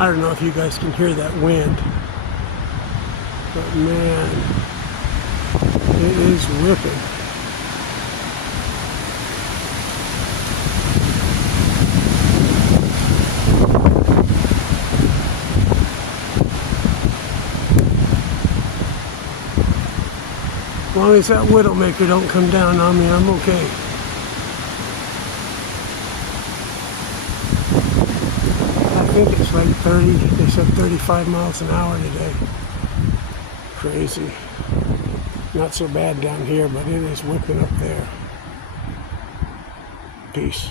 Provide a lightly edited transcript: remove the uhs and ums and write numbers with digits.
I don't know if you guys can hear that wind, but man, it is whipping. As long as that Widowmaker don't come down on me, I'm okay. I think it's like 30, they said 35 miles an hour today. Crazy. Not so bad down here, but it is whipping up there. Peace.